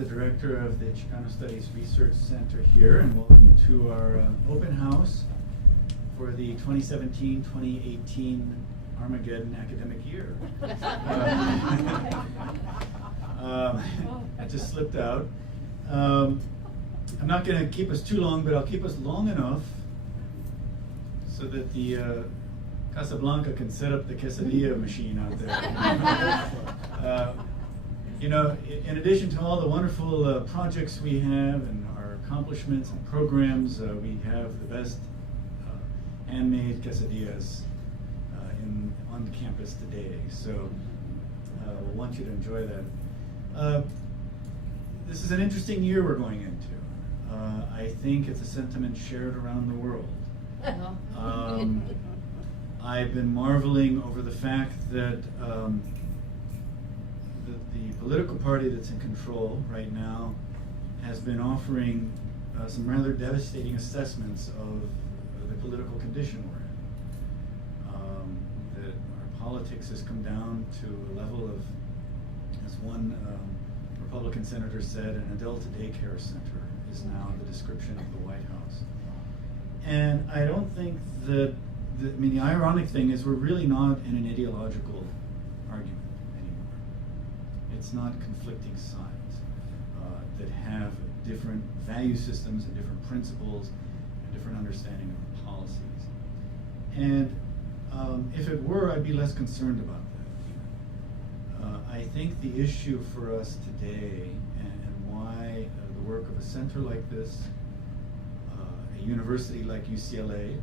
the director of the Chicano Studies Research Center here, and welcome to our open house for the 2017-2018 Armageddon academic year. I just slipped out. I'm not going to keep us too long, but I'll keep us long enough so that the Casablanca can set up the quesadilla machine out there. You know, in addition to all the wonderful projects we have and our accomplishments and programs, we have the best handmade quesadillas on campus today. So we want you to enjoy that. This is an interesting year we're going into. I think it's a sentiment shared around the world. I've been marveling over the fact that the political party that's in control right now has been offering some rather devastating assessments of the political condition we're in. That our politics has come down to a level of, as one Republican senator said, an adult daycare center is now the description of the White House. And I don't think that, I mean, the ironic thing is we're really not in an ideological argument anymore. It's not conflicting sides that have different value systems and different principles and different understanding of policies. And if it were, I'd be less concerned about that. I think the issue for us today and why the work of a center like this, a university like UCLA,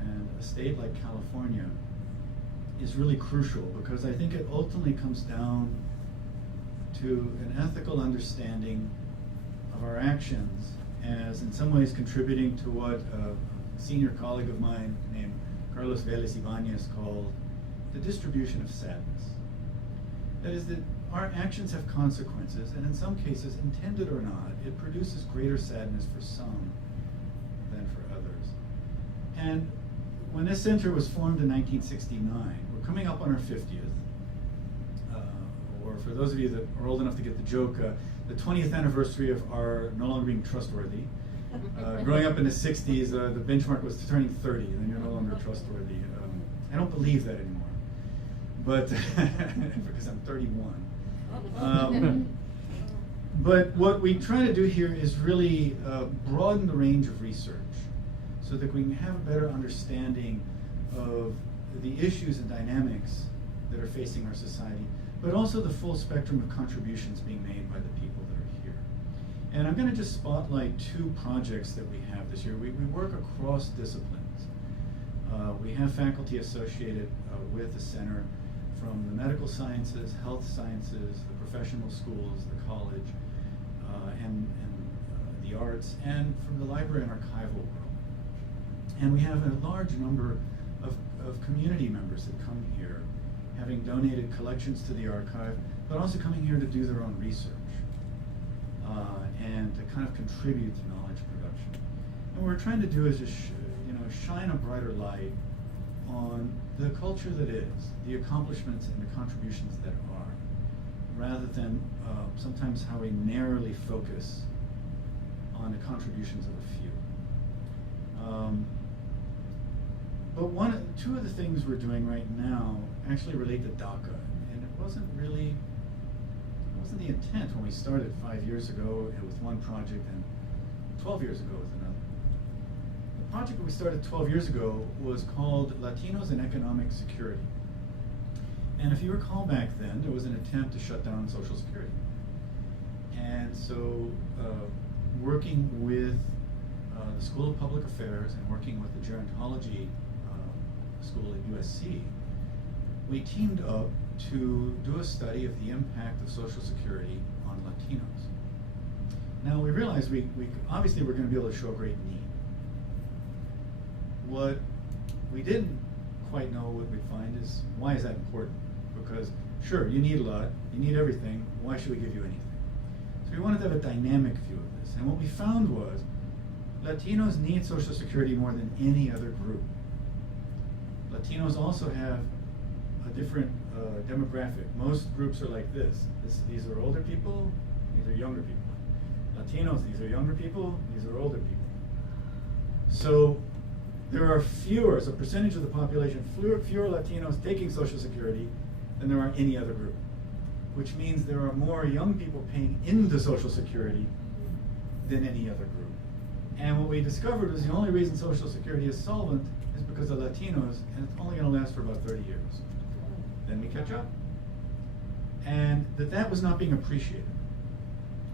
and a state like California is really crucial, because I think it ultimately comes down to an ethical understanding of our actions as in some ways contributing to what a senior colleague of mine named Carlos Vélez Ibanez called the distribution of sadness. That is, that our actions have consequences, and in some cases, intended or not, it produces greater sadness for some than for others. And when this center was formed in 1969, we're coming up on our 50th, or for those of you that are old enough to get the joke, the 20th anniversary of our no longer being trustworthy. Growing up in the 60s, the benchmark was turning 30, and then you're no longer trustworthy. I don't believe that anymore, but because I'm 31. But what we try to do here is really broaden the range of research so that we can have a better understanding of the issues and dynamics that are facing our society, but also the full spectrum of contributions being made by the people that are here. And I'm going to just spotlight two projects that we have this year. We work across disciplines. We have faculty associated with the center from the medical sciences, health sciences, the professional schools, the college, and the arts, and from the library and archival world. And we have a large number of community members that come here, having donated collections to the archive, but also coming here to do their own research and to kind of contribute to knowledge production. And what we're trying to do is just shine a brighter light on the culture that is, the accomplishments and the contributions that are, rather than sometimes how we narrowly focus on the contributions of a few. But two of the things we're doing right now actually relate to DACA, and it wasn't the intent when we started 5 years ago with one project and 12 years ago with another. The project that we started 12 years ago was called Latinos in Economic Security. And if you recall back then, there was an attempt to shut down Social Security. And so working with the School of Public Affairs and working with the Gerontology School at USC, we teamed up to do a study of the impact of Social Security on Latinos. Now we realized we obviously we're going to be able to show a great need. What we didn't quite know what we'd find is, why is that important? Because sure, you need a lot, you need everything, why should we give you anything? So we wanted to have a dynamic view of this, and what we found was Latinos need Social Security more than any other group. Latinos also have a different demographic. Most groups are like this. These are older people these are younger people. Latinos, these are younger people, these are older people. So there are fewer, as a percentage of the population, fewer Latinos taking Social Security than there are any other group, which means there are more young people paying into Social Security than any other group. And what we discovered was the only reason Social Security is solvent is because of Latinos, and it's only going to last for about 30 years. Then we catch up. And that was not being appreciated.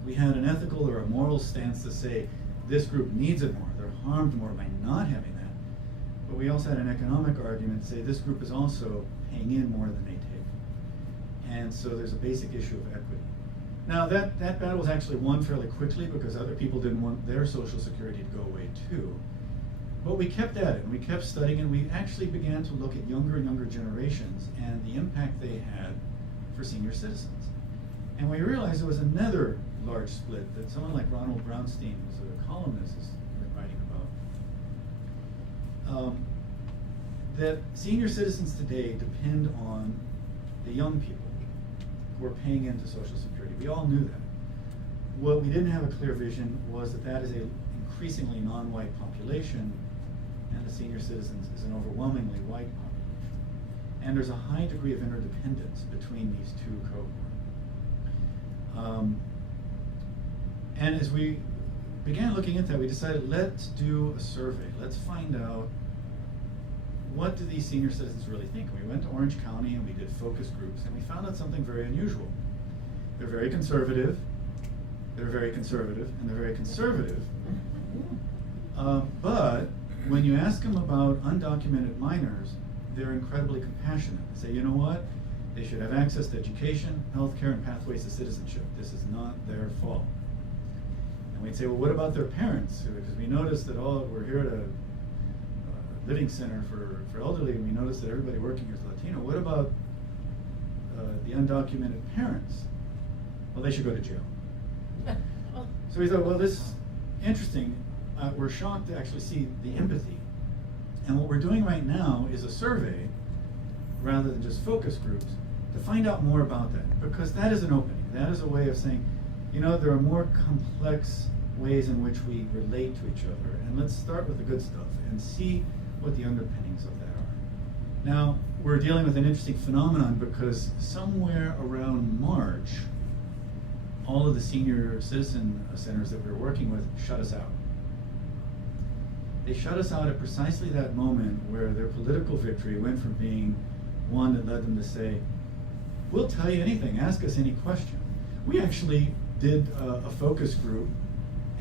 We had an ethical or a moral stance to say this group needs it more, they're harmed more by not having that. But we also had an economic argument to say this group is also paying in more than they take. And so there's a basic issue of equity. Now that battle was actually won fairly quickly because other people didn't want their Social Security to go away too. But we kept at it, and we kept studying, and we actually began to look at younger and younger generations and the impact they had for senior citizens. And we realized there was another large split that someone like Ronald Brownstein, who's a columnist, is writing about. That senior citizens today depend on the young people who are paying into Social Security. We all knew that. What we didn't have a clear vision was that is an increasingly non-white population, and the senior citizens is an overwhelmingly white population. And there's a high degree of interdependence between these two cohorts. And as we began looking into that, we decided, let's do a survey. Let's find out, what do these senior citizens really think? And we went to Orange County and we did focus groups, and we found out something very unusual. They're very conservative, and they're very conservative. But when you ask them about undocumented minors, they're incredibly compassionate. They say, you know what? They should have access to education, healthcare, and pathways to citizenship. This is not their fault. And we'd say, well, what about their parents? Because we noticed that we're here at a living center for elderly, and we noticed that everybody working here is Latino. What about the undocumented parents? Well, they should go to jail. So we thought, well, this is interesting. We're shocked to actually see the empathy. And what we're doing right now is a survey, rather than just focus groups, to find out more about that. Because that is an opening. That is a way of saying, you know, there are more complex ways in which we relate to each other. And let's start with the good stuff and see what the underpinnings of that are. Now, we're dealing with an interesting phenomenon because somewhere around March, all of the senior citizen centers that we were working with shut us out. They shut us out at precisely that moment where their political victory went from being one that led them to say, we'll tell you anything, ask us any question. We actually did a focus group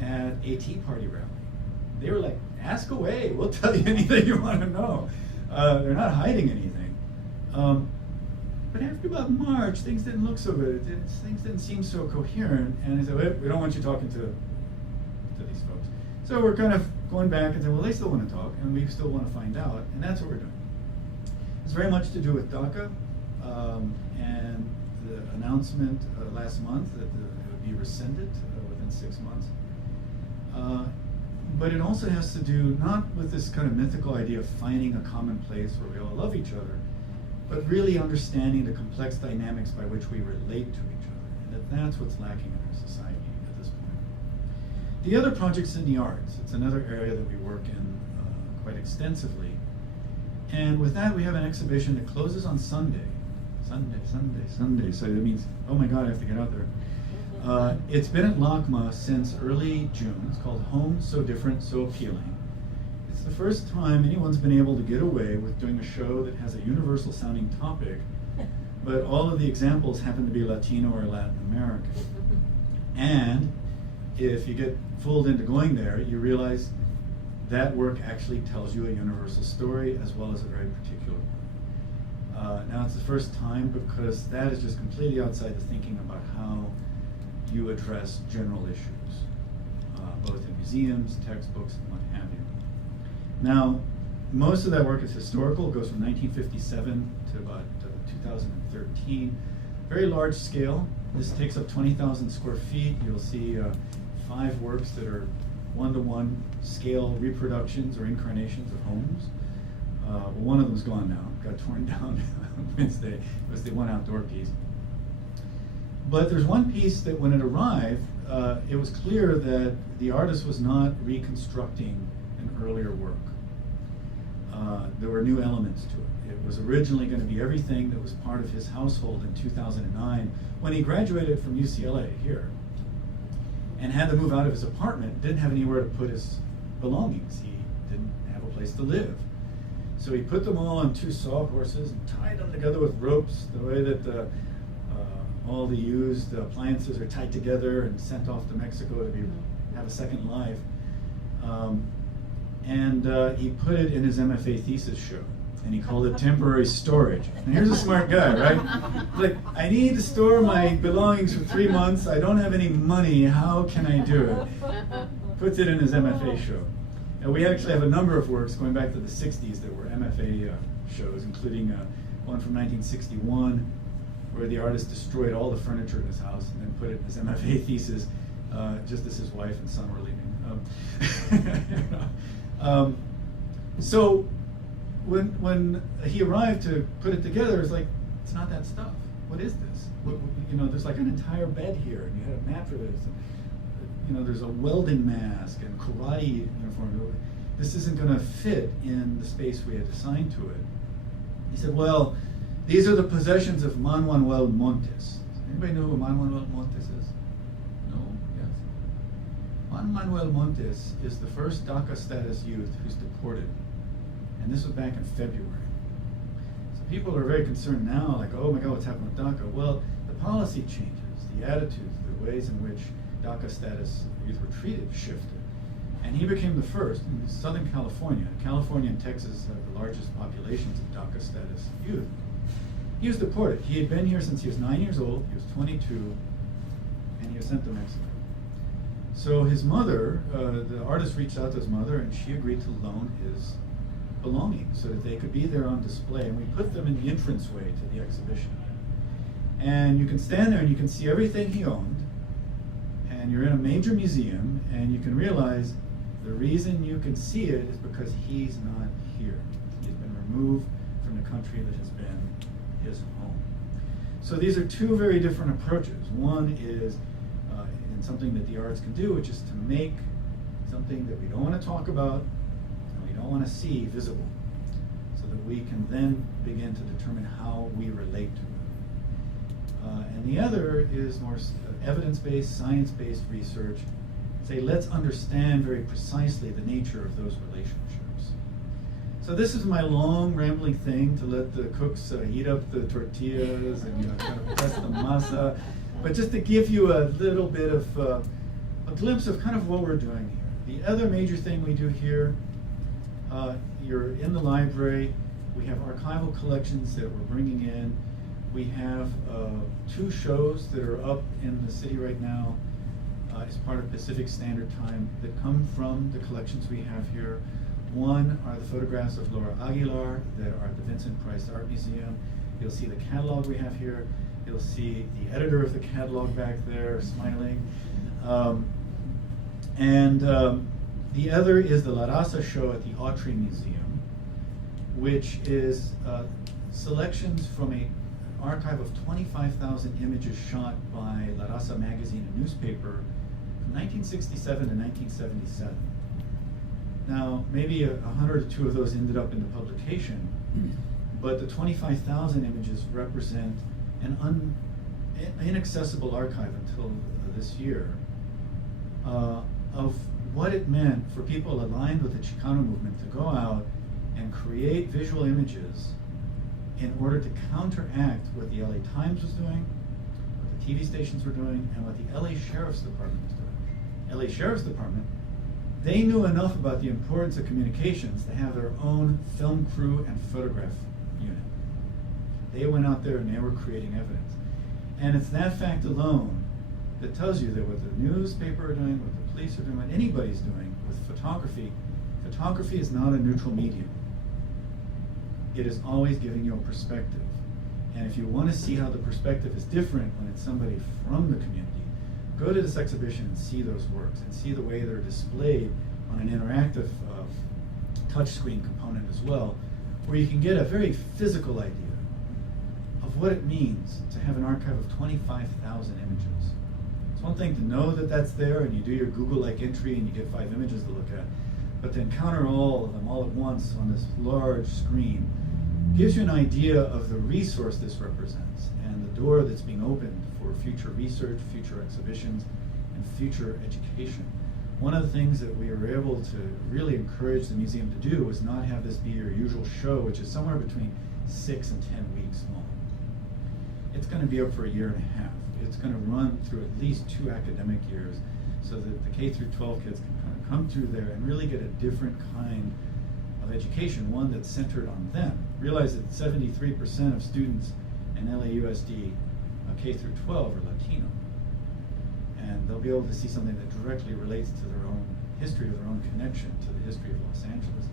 at a Tea Party rally. They were like, ask away, we'll tell you anything you want to know. They're not hiding anything. But after about March, things didn't look so good. Things didn't seem so coherent, and they said, we don't want you talking to these folks. So we're kind of going back and saying, well, they still want to talk, and we still want to find out, and that's what we're doing. It's very much to do with DACA, and the announcement last month that it would be rescinded within 6 months. But it also has to do not with this kind of mythical idea of finding a common place where we all love each other, but really understanding the complex dynamics by which we relate to each other, and that's what's lacking in our society at this point. The other project's in the arts. It's another area that we work in quite extensively. And with that, we have an exhibition that closes on Sunday. Sunday. So that means, oh my God, I have to get out there. It's been at LACMA since early June. It's called Home So Different, So Appealing. It's the first time anyone's been able to get away with doing a show that has a universal sounding topic, but all of the examples happen to be Latino or Latin American. And if you get fooled into going there, you realize that work actually tells you a universal story as well as a very particular one. Now it's the first time because that is just completely outside the thinking about how you address general issues, both in museums, textbooks, and what have you. Now, most of that work is historical. It goes from 1957 to about 2013. Very large scale. This takes up 20,000 square feet. You'll see 5 works that are one-to-one scale reproductions or incarnations of homes. Well, one of them's gone now. Got torn down on Wednesday. It was the one outdoor piece. But there's one piece that when it arrived, it was clear that the artist was not reconstructing an earlier work. There were new elements to it. It was originally going to be everything that was part of his household in 2009 when he graduated from UCLA here and had to move out of his apartment, didn't have anywhere to put his belongings. He didn't have a place to live. So he put them all on 2 sawhorses and tied them together with ropes, the way that all the used appliances are tied together and sent off to Mexico to have a second life. He put it in his MFA thesis show, and he called it temporary storage. And here's a smart guy, right? Like, I need to store my belongings for 3 months. I don't have any money. How can I do it? Puts it in his MFA show. And we actually have a number of works going back to the 60s that were MFA shows, including one from 1961, where the artist destroyed all the furniture in his house and then put it in his MFA thesis, just as his wife and son were leaving. So when he arrived to put it together, it's like, it's not that stuff. What is this? There's like an entire bed here, and you had a mattress. And, there's a welding mask and karate uniform. This isn't going to fit in the space we had assigned to it. He said, well, these are the possessions of Manuel Montes. Anybody know who Manuel Montes is? No? Yes? Manuel Montes is the first DACA status youth who's deported. And this was back in February. So people are very concerned now, like, oh my God, what's happening with DACA? Well, the policy changes, the attitudes, the ways in which DACA status youth were treated shifted. And he became the first in Southern California. California and Texas have the largest populations of DACA status youth. He was deported. He had been here since he was 9 years old, he was 22, and he was sent to Mexico. So his mother, the artist reached out to his mother, and she agreed to loan his belongings so that they could be there on display. And we put them in the entranceway to the exhibition. And you can stand there and you can see everything he owned, and you're in a major museum, and you can realize the reason you can see it is because he's not here. He's been removed from the country that has been his home. So these are 2 very different approaches. One is in something that the arts can do, which is to make something that we don't want to talk about and we don't want to see visible, so that we can then begin to determine how we relate to it. And the other is more evidence-based, science-based research. Say, let's understand very precisely the nature of those relationships. So this is my long rambling thing to let the cooks heat up the tortillas and kind of press the masa, but just to give you a little bit of a glimpse of kind of what we're doing here. The other major thing we do here, you're in the library. We have archival collections that we're bringing in. We have 2 shows that are up in the city right now as part of Pacific Standard Time that come from the collections we have here. One are the photographs of Laura Aguilar that are at the Vincent Price Art Museum. You'll see the catalog we have here. You'll see the editor of the catalog back there smiling. The other is the La Raza show at the Autry Museum, which is selections from an archive of 25,000 images shot by La Raza magazine and newspaper from 1967 to 1977. Now, maybe 100 or 2 of those ended up in the publication, but the 25,000 images represent an inaccessible archive until this year of what it meant for people aligned with the Chicano movement to go out and create visual images in order to counteract what the LA Times was doing, what the TV stations were doing, and what the LA Sheriff's Department was doing. LA Sheriff's Department, they knew enough about the importance of communications to have their own film crew and photograph unit. They went out there and they were creating evidence. And it's that fact alone that tells you that what the newspaper are doing, what the police are doing, what anybody's doing with photography, photography is not a neutral medium. It is always giving you a perspective. And if you want to see how the perspective is different when it's somebody from the community, go to this exhibition and see those works and see the way they're displayed on an interactive touchscreen component as well, where you can get a very physical idea of what it means to have an archive of 25,000 images. It's one thing to know that that's there and you do your Google-like entry and you get 5 images to look at, but to encounter all of them all at once on this large screen gives you an idea of the resource this represents and the door that's being opened for future research, future exhibitions, and future education. One of the things that we were able to really encourage the museum to do was not have this be your usual show, which is somewhere between 6 and 10 weeks long. It's going to be up for a year and a half. It's going to run through at least 2 academic years so that the K through 12 kids can kind of come through there and really get a different kind of education, one that's centered on them. Realize that 73% of students in LAUSD K through 12 are Latino. And they'll be able to see something that directly relates to their own history or their own connection to the history of Los Angeles.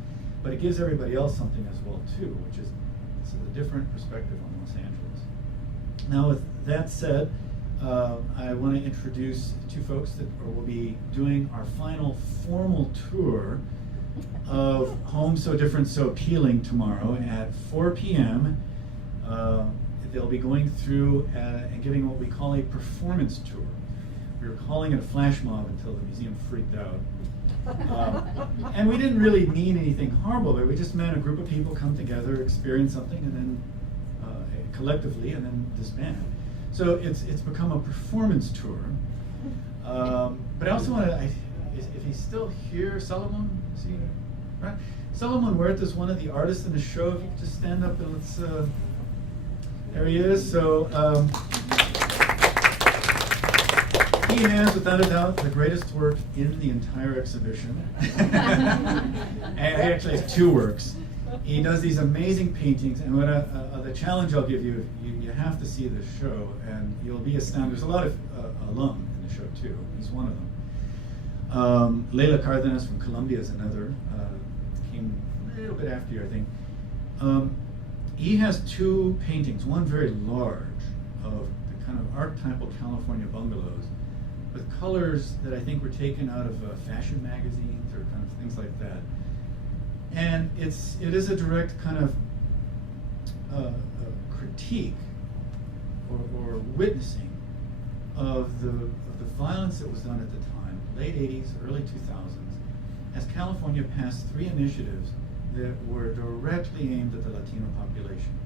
But it gives everybody else something as well too, which is a different perspective on Los Angeles. Now with that said, I want to introduce 2 folks that will be doing our final formal tour of Home So Different So Appealing tomorrow at 4 p.m. They'll be going through and giving what we call a performance tour. We were calling it a flash mob until the museum freaked out. And we didn't really mean anything horrible, but we just meant a group of people come together, experience something, and then collectively, and then disband. So it's become a performance tour. But I also want to, if he's still here, Solomon, is he, right? Solomon Huerta is one of the artists in the show. If you could just stand up and let's, there he is. So he has, without a doubt, the greatest work in the entire exhibition. And he actually has 2 works. He does these amazing paintings, and what the challenge I'll give you, you have to see this show, and you'll be astounded. There's a lot of alum in the show too. He's one of them. Leila Cardenas from Colombia is another. Came a little bit after you, I think. He has 2 paintings, one very large of the kind of archetypal California bungalows with colors that I think were taken out of fashion magazines or kind of things like that. And it is a direct kind of critique or witnessing of the violence that was done at the time, late 80s, early 2000s, as California passed 3 initiatives that were directly aimed at the Latino population.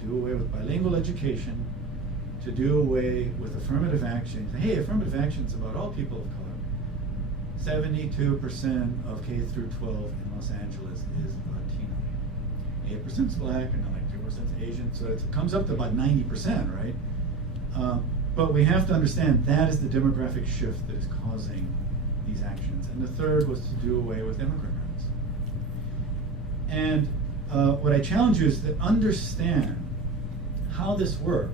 To do away with bilingual education, to do away with affirmative action. Hey, affirmative action is about all people of color. 72% of K through 12 in Los Angeles is Latino. 8% is black, and like 2% is Asian, so it comes up to about 90%, right? But we have to understand that is the demographic shift that is causing these actions. And the third was to do away with immigrant rights. And what I challenge you is to understand how this work,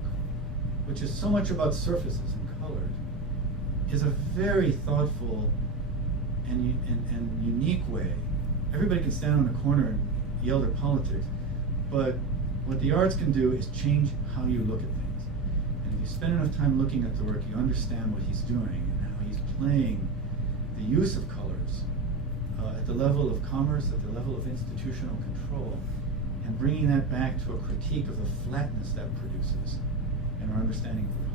which is so much about surfaces and colors, is a very thoughtful and unique way. Everybody can stand on a corner and yell their politics, but what the arts can do is change how you look at things. And if you spend enough time looking at the work, you understand what he's doing and how he's playing the use of colors at the level of commerce, at the level of institutional control, and bringing that back to a critique of the flatness that produces and our understanding of what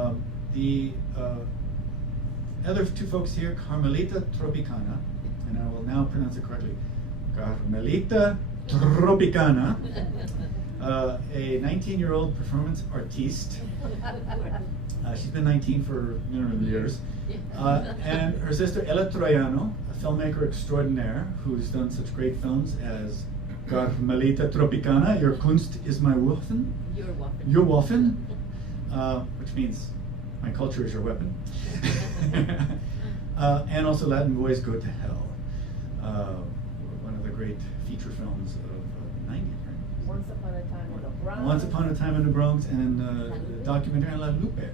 home is. The other 2 folks here, Carmelita Tropicana, and I will now pronounce it correctly, Carmelita Tropicana, a 19-year-old performance artiste. She's been 19 for years. And her sister Ela Troyano, a filmmaker extraordinaire who's done such great films as Carmelita Tropicana, Your Kunst is my Waffen. Your Waffen, which means my culture is your weapon. And also Latin Boys Go to Hell, one of the great feature films of the 90s. Right? Once Upon a Time in the Bronx. Once Upon a Time in the Bronx, and the documentary La Lupe.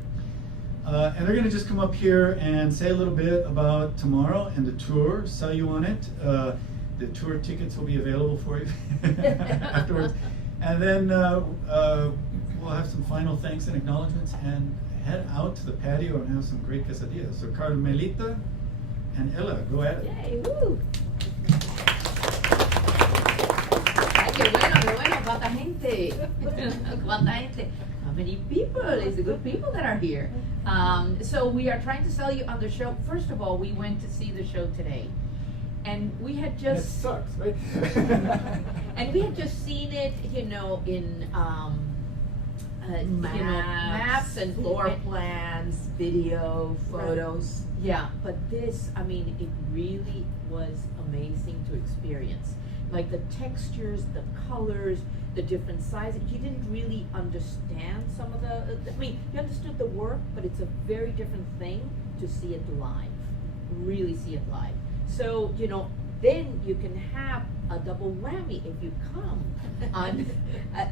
And they're going to just come up here and say a little bit about tomorrow and the tour, sell you on it. The tour tickets will be available for you afterwards. And then we'll have some final thanks and acknowledgments and head out to the patio and have some great quesadillas. So Carmelita and Ela, go at it. Yay, woo! Ay, qué bueno, qué bueno. cuánta gente. Cuánta gente. How many people? It's the good people that are here. So we are trying to sell you on the show. First of all, we went to see the show today. And we had just... It sucks, right? And we had just seen it, you know, in maps and floor plans, video, photos. Yeah, but this, I mean, it really was amazing to experience. Like the textures, the colors, the different sizes. You didn't really understand some of the, I mean, you understood the work, but it's a very different thing to see it live. Really see it live. So, you know, then you can have a double whammy if you come on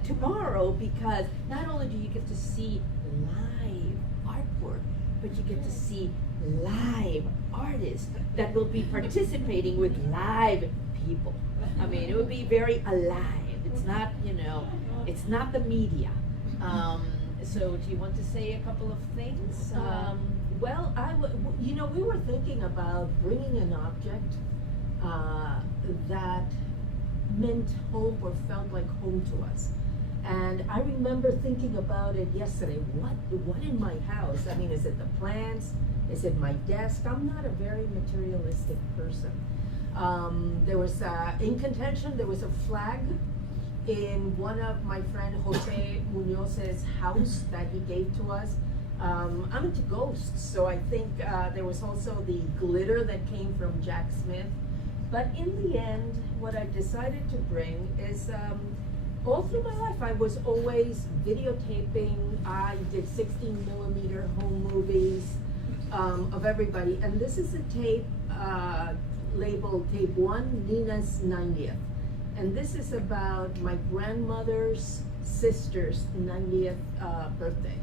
tomorrow, because not only do you get to see live artwork, but you get to see live artists that will be participating with live people. I mean, it would be very alive. It's not, you know, it's not the media. So do you want to say a couple of things? Well, you know, we were thinking about bringing an object that meant home or felt like home to us. And I remember thinking about it yesterday. What in my house? I mean, is it the plants? Is it my desk? I'm not a very materialistic person. There was, in contention, there was a flag in one of my friend Jose Munoz's house that he gave to us. I'm into ghosts, so I think there was also the glitter that came from Jack Smith. But in the end, what I decided to bring is, all through my life, I was always videotaping. I did 16mm home movies of everybody. And this is a tape labeled Tape 1, Nina's 90th. And this is about my grandmother's sister's 90th birthday.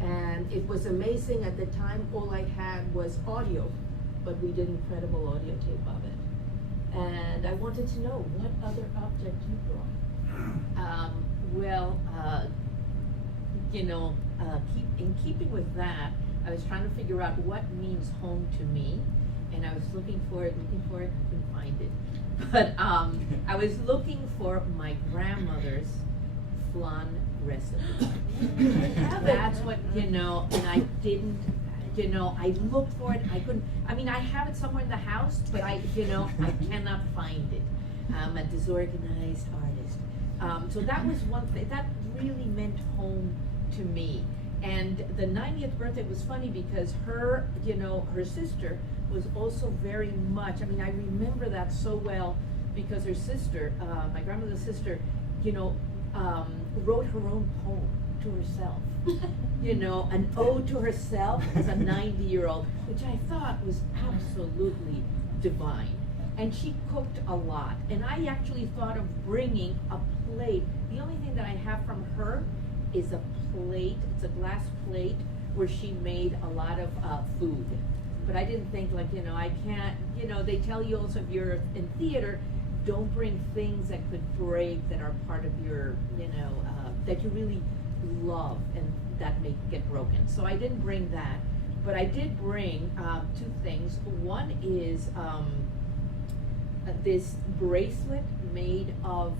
And it was amazing. At the time, all I had was audio, but we did incredible audio tape of it. And I wanted to know what other object you brought. You know, in keeping with that, I was trying to figure out what means home to me, and I was looking for it, I couldn't find it. But I was looking for my grandmother's flan recipe. That's what, you know, and I didn't, you know, I looked for it, I couldn't, I mean, I have it somewhere in the house, but I cannot find it. I'm a disorganized artist. So that was one thing, that really meant home to me. And the 90th birthday was funny because her, you know, her sister was also very much, I mean, I remember that so well because her sister, my grandmother's sister, you know, wrote her own poem to herself. You know, an ode to herself as a 90-year-old, which I thought was absolutely divine. And she cooked a lot. And I actually thought of bringing a plate. The only thing that I have from her is a plate. It's a glass plate where she made a lot of food. But I didn't think, like, you know, I can't, you know, they tell you also if you're in theater, don't bring things that could break, that are part of your, you know, that you really love and that may get broken. So I didn't bring that. But I did bring two things. One is this bracelet made of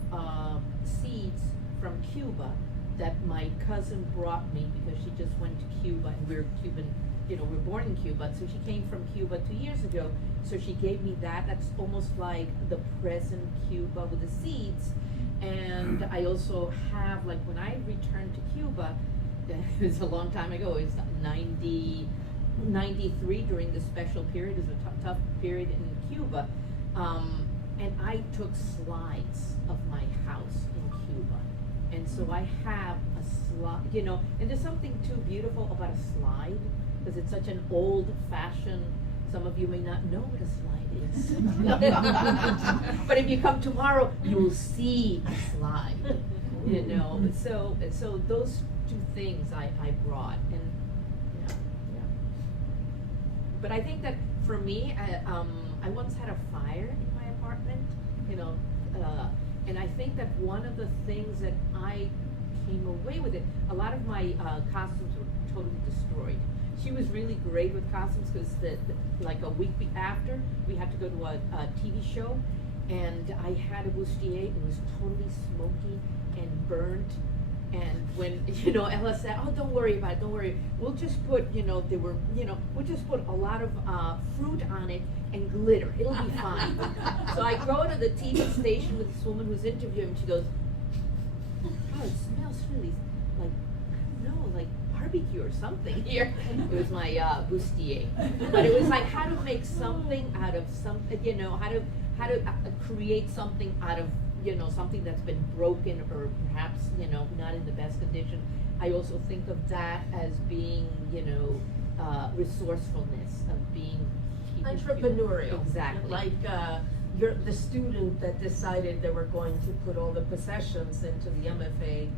seeds from Cuba that my cousin brought me because she just went to Cuba, and we're Cuban, you know, we're born in Cuba, so she came from Cuba 2 years ago, so she gave me that. That's almost like the present Cuba with the seeds. And I also have, like, when I returned to Cuba, it was a long time ago, it was 93 during the special period. It was a tough period in Cuba. And I took slides of my house in Cuba. And so I have a slide, you know, and there's something too beautiful about a slide, because it's such an old-fashioned, some of you may not know what a slide is. But if you come tomorrow, you will see a slide, you know. So those two things I brought, and yeah. But I think that for me, I once had a fire in my apartment, you know, and I think that one of the things that I came away with it, a lot of my costumes were totally destroyed. She was really great with costumes because like a week after, we had to go to a TV show, and I had a bustier. It was totally smoky, and burnt. And when, Ella said, oh, don't worry about it, don't worry. We'll just put, we'll just put a lot of fruit on it and glitter. It'll be fine. So I go to the TV station with this woman who's interviewing, she goes, oh, it smells really like, I don't know, like barbecue or something here. It was my bustier. But it was like how to make something out of something, how to create something out of something that's been broken or perhaps, not in the best condition. I also think of that as being, resourcefulness, of being entrepreneurial. Exactly. Like you're the student that decided they were going to put all the possessions into the MFA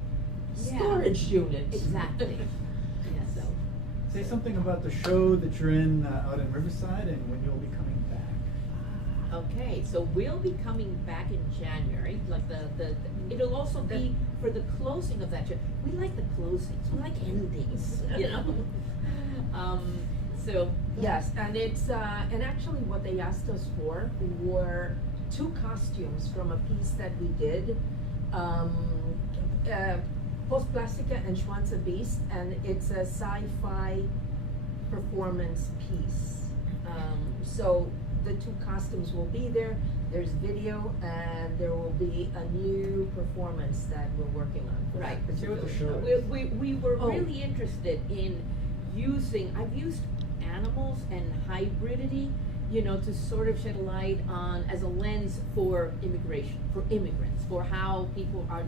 storage unit. Exactly. Yeah, so. Say something about the show that you're in out in Riverside and when you'll be coming back. Okay, so we'll be coming back in January, like it'll also be for the closing of that show. We like the closings, we like endings, So. Yes, and it's, and actually what they asked us for were 2 costumes from a piece that we did, Post Plastica and Schwanza Beast, and it's a sci-fi performance piece. So the 2 costumes will be there, there's video, and there will be a new performance that we're working on. For Right. that Say what the particular show show. is. We were really interested in I've used animals and hybridity, to sort of shed a light on, as a lens for immigration, for immigrants, for how people are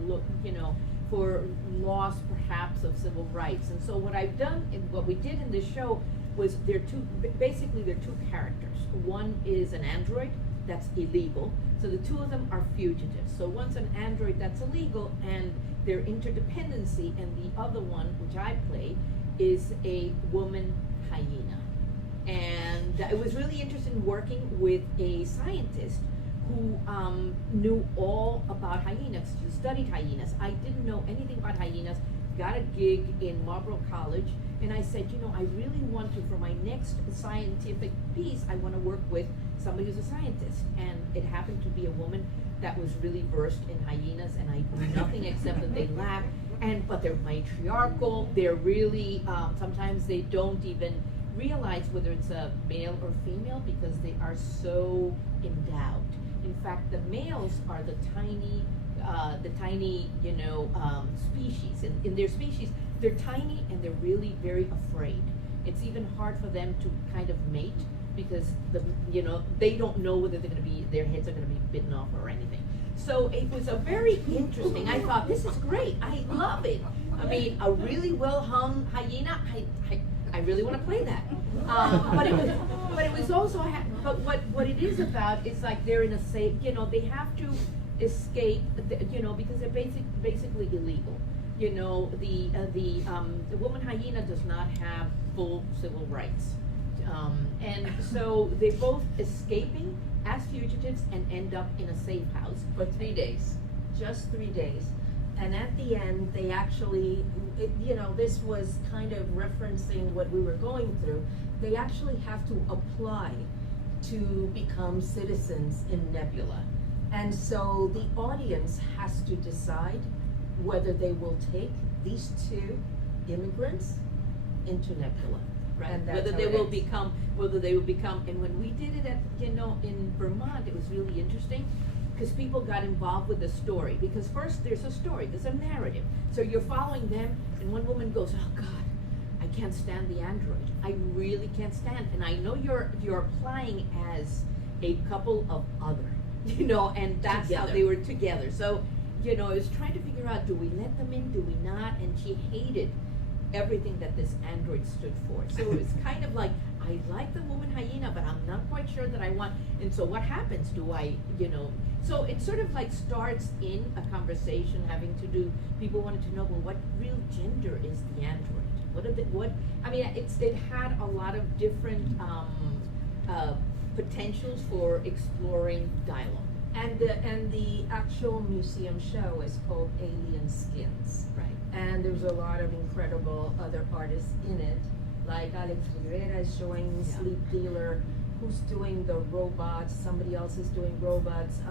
for loss perhaps of civil rights. And so what I've done, and what we did in this show, was they're 2 characters. One is an android that's illegal, so the 2 of them are fugitives. So one's an android that's illegal and their interdependency, and the other one, which I play, is a woman hyena. And it was really interesting working with a scientist who knew all about hyenas, who studied hyenas. I didn't know anything about hyenas, got a gig in Marlborough College, and I said, I really want to, for my next scientific piece, I want to work with somebody who's a scientist. And it happened to be a woman that was really versed in hyenas, and I knew nothing except that they laugh, but they're matriarchal, they're really, sometimes they don't even realize whether it's a male or female because they are so endowed. In fact, the males are the tiny, species. In their species, they're tiny and they're really very afraid. It's even hard for them to kind of mate because they don't know whether their heads are going to be bitten off or anything. So it was a very interesting. I thought, this is great. I love it. I mean, a really well hung hyena. I really want to play that. But it was also. But what it is about is like they're in a safe. They have to escape. Because they're basically illegal. The woman hyena does not have full civil rights, and so they're both escaping as fugitives and end up in a safe house For 3 days, just 3 days. And at the end, they actually, this was kind of referencing what we were going through. They actually have to apply to become citizens in Nebula. And so the audience has to decide whether they will take these 2 immigrants into Nebula. Right. And that's Whether how they it will ends. become, and when we did it at, in Vermont, it was really interesting because people got involved with the story. Because first there's a story, there's a narrative. So you're following them, and one woman goes, "Oh God, I can't stand the android. I really can't stand." And I know you're applying as a couple of other, and that's Together. how they were together. So, I was trying to figure out, do we let them in, do we not? And she hated everything that this android stood for. So it was kind of like, I like the woman hyena, but I'm not quite sure that I want. And so what happens? So it sort of like starts in a conversation having to do, people wanted to know, well, what real gender is the android? It had a lot of different potentials for exploring dialogue. And the actual museum show is called Alien Skins. Right. And there's a lot of incredible other artists in it, like Alex Rivera is showing Yeah. Sleep Dealer, who's doing the robots, somebody else is doing robots,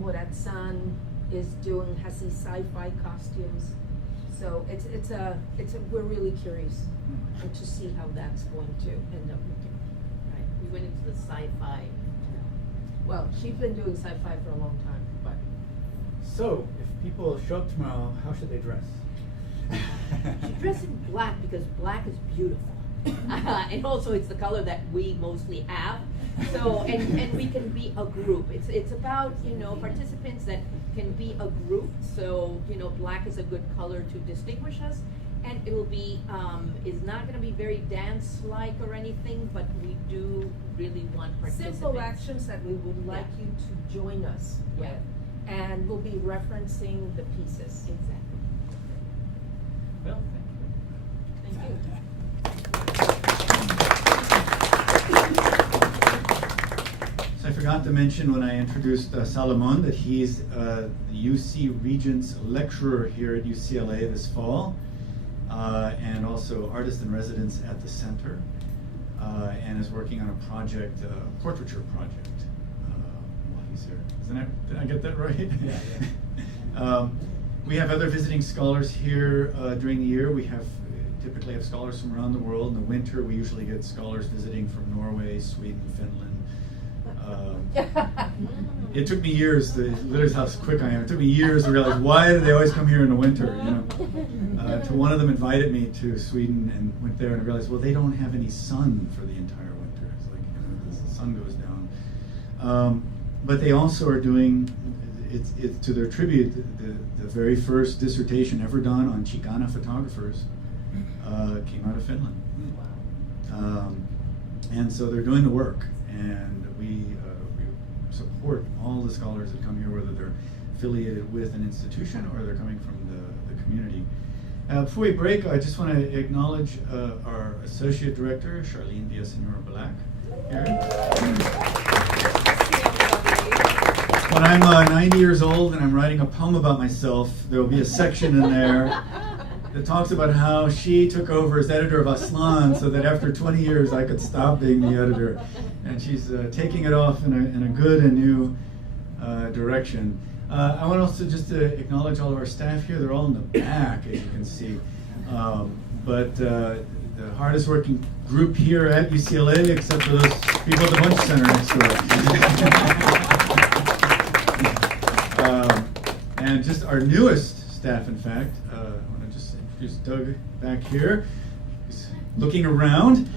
Morazan is doing, has these sci-fi costumes. So we're really curious to see how that's going to end up looking. Right, we went into the sci-fi. Well, she's been doing sci-fi for a long time, but. So, if people show up tomorrow, how should they dress? She dressed in black because black is beautiful. And also it's the color that we mostly have. So, and we can be a group. It's about, participants that can be a group. So, black is a good color to distinguish us. And it will be, it's not gonna be very dance-like or anything, but we do really want participants. Simple actions that we would like you to join us with. And we'll be referencing the pieces. Exactly. Well, Thank you. So I forgot to mention when I introduced Salomon that he's the UC Regents lecturer here at UCLA this fall, and also artist in residence at the center, and is working on a project, a portraiture project. While he's here, did I get that right? Yeah. We have other visiting scholars here during the year. We typically have scholars from around the world. In the winter, we usually get scholars visiting from Norway, Sweden, Finland. It took me years, literally how quick I am, it took me years to realize why do they always come here in the winter, To one of them invited me to Sweden and went there and I realized, well, they don't have any sun for the entire winter. It's like, the sun goes down. But they also are doing, it's to their tribute, the very first dissertation ever done on Chicano photographers came out of Finland. And so they're doing the work, and we support all the scholars that come here, whether they're affiliated with an institution or they're coming from the community. Before we break, I just want to acknowledge our Associate Director, Charlene Villasenor Black, here. When I'm 90 years old and I'm writing a poem about myself, there will be a section in there that talks about how she took over as editor of Aslan so that after 20 years I could stop being the editor. And she's taking it off in a good and new direction. I want also just to acknowledge all of our staff here. They're all in the back, as you can see. But the hardest working group here at UCLA, except for those people at the lunch center next door. And just our newest staff, in fact. I want to just introduce Doug back here. He's looking around.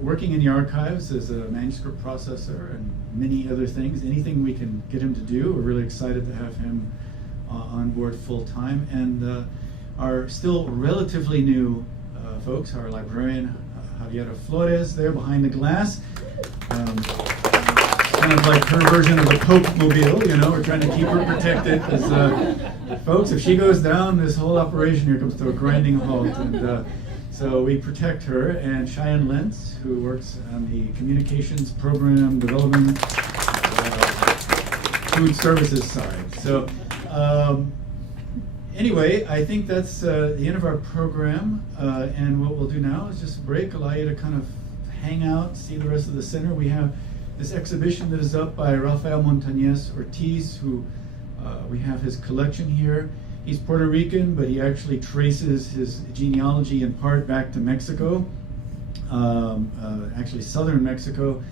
Working in the archives as a manuscript processor and many other things. Anything we can get him to do, we're really excited to have him on board full time. And our still relatively new folks, our librarian Javiera Flores there behind the glass. Kind of like her version of the Pope mobile, we're trying to keep her protected. Because, folks, if she goes down, this whole operation here comes to a grinding halt. And so we protect her, and Cheyenne Lentz, who works on the communications program development, food services side. So anyway, I think that's the end of our program, and what we'll do now is just break, allow you to kind of hang out, see the rest of the center. We have this exhibition that is up by Rafael Montañez Ortiz, who we have his collection here. He's Puerto Rican, but he actually traces his genealogy in part back to Mexico, actually southern Mexico.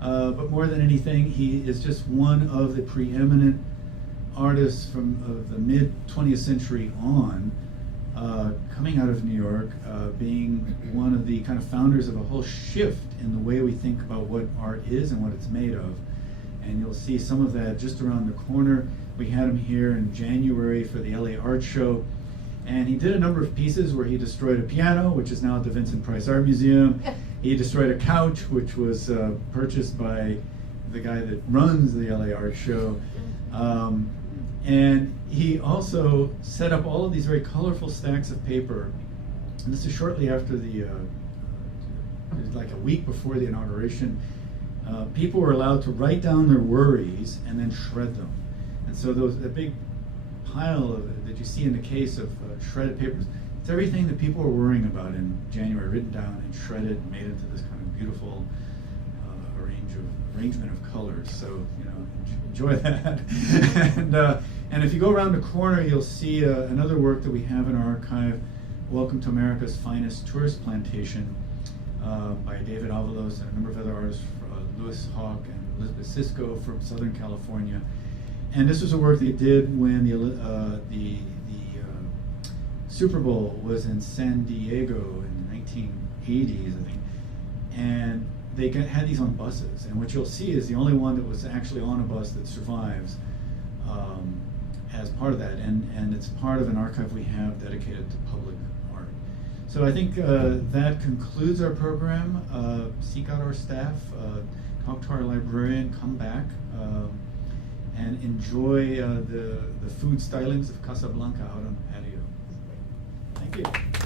But more than anything, he is just one of the preeminent artists from the mid-20th century on, coming out of New York, being one of the kind of founders of a whole shift in the way we think about what art is and what it's made of. And you'll see some of that just around the corner. We had him here in January for the LA Art Show. And he did a number of pieces where he destroyed a piano, which is now at the Vincent Price Art Museum. He destroyed a couch, which was purchased by the guy that runs the LA Art Show. And he also set up all of these very colorful stacks of paper. And this is shortly after like a week before the inauguration. People were allowed to write down their worries and then shred them. And so that big pile that you see in the case of shredded papers, it's everything that people were worrying about in January, written down and shredded and made into this kind of beautiful arrangement. arrangement of colors. So, you know, enjoy that. And if you go around the corner, you'll see another work that we have in our archive, Welcome to America's Finest Tourist Plantation, by David Avalos and a number of other artists, Louis Hawk and Elizabeth Cisco from Southern California. And this was a work they did when the Super Bowl was in San Diego in the 1980s, I think. And they had these on buses. And what you'll see is the only one that was actually on a bus that survives as part of that. And it's part of an archive we have dedicated to public art. So I think that concludes our program. Seek out our staff, talk to our librarian, come back, and enjoy the food stylings of Casablanca out on the patio. Thank you.